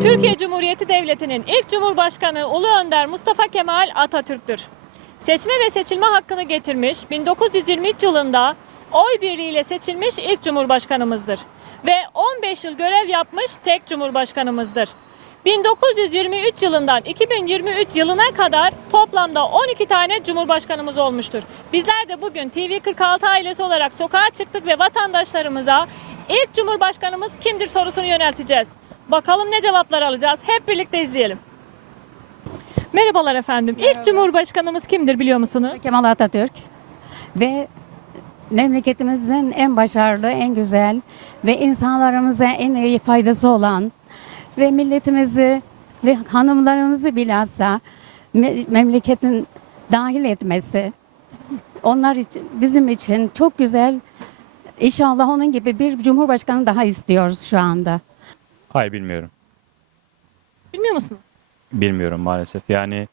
Türkiye Cumhuriyeti Devleti'nin ilk Cumhurbaşkanı Ulu Önder Mustafa Kemal Atatürk'tür. Seçme ve seçilme hakkını getirmiş, 1923 yılında oy birliğiyle seçilmiş ilk Cumhurbaşkanımızdır. Ve 15 yıl görev yapmış tek Cumhurbaşkanımızdır. 1923 yılından 2023 yılına kadar toplamda 12 tane Cumhurbaşkanımız olmuştur. Bizler de bugün TV46 ailesi olarak sokağa çıktık ve vatandaşlarımıza ilk Cumhurbaşkanımız kimdir sorusunu yönelteceğiz. Bakalım ne cevaplar alacağız. Hep birlikte izleyelim. Merhabalar efendim. İlk Cumhurbaşkanımız kimdir biliyor musunuz? Kemal Atatürk ve memleketimizin en başarılı, en güzel ve insanlarımıza en iyi faydası olan ve milletimizi ve hanımlarımızı bilhassa me- memleketin dahil etmesi onlar için, bizim için çok güzel. İnşallah onun gibi bir cumhurbaşkanı daha istiyoruz şu anda. Hayır bilmiyorum. Bilmiyor musunuz? Bilmiyorum maalesef. Yani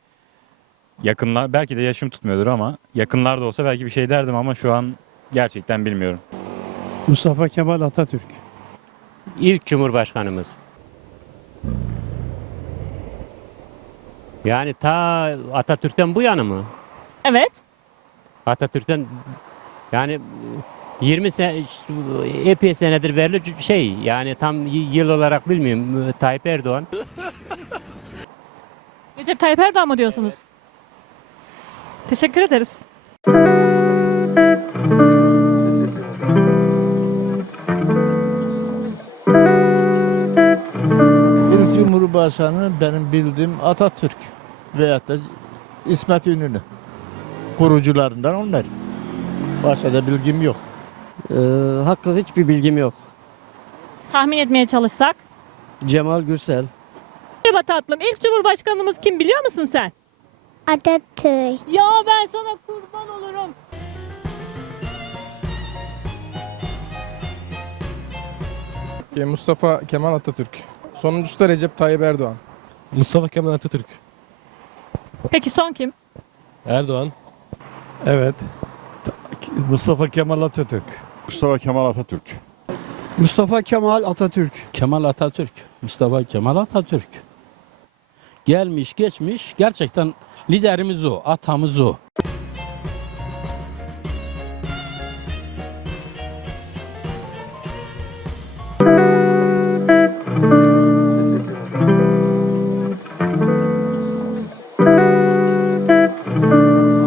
yakınlar belki de yaşım tutmuyordur ama yakınlarda olsa belki bir şey derdim ama şu an gerçekten bilmiyorum. Mustafa Kemal Atatürk. İlk Cumhurbaşkanımız. Yani ta Atatürk'ten bu yana mı? Evet. Atatürk'ten yani 20 sene epey senedir belli şey yani tam yıl olarak bilmiyorum Tayyip Erdoğan. Recep Tayyip Erdoğan mı diyorsunuz? Teşekkür ederiz. İlk Cumhurbaşkanı benim bildiğim Atatürk veyahut da İsmet İnönü. Kurucularından onlar. Başka da bilgim yok. Ee, hakkında hiçbir bilgim yok. Tahmin etmeye çalışsak. Cemal Gürsel. Merhaba tatlım. İlk Cumhurbaşkanımız kim biliyor musun sen? Atatürk. Ya ben sana kurban olurum. E, Mustafa Kemal Atatürk. Sonuncusu da Recep Tayyip Erdoğan. Mustafa Kemal Atatürk. Peki son kim? Erdoğan. Evet. Mustafa Kemal Atatürk. Mustafa Kemal Atatürk. Mustafa Kemal Atatürk. Kemal Atatürk, Mustafa Kemal Atatürk. Gelmiş geçmiş gerçekten liderimiz o, atamız o.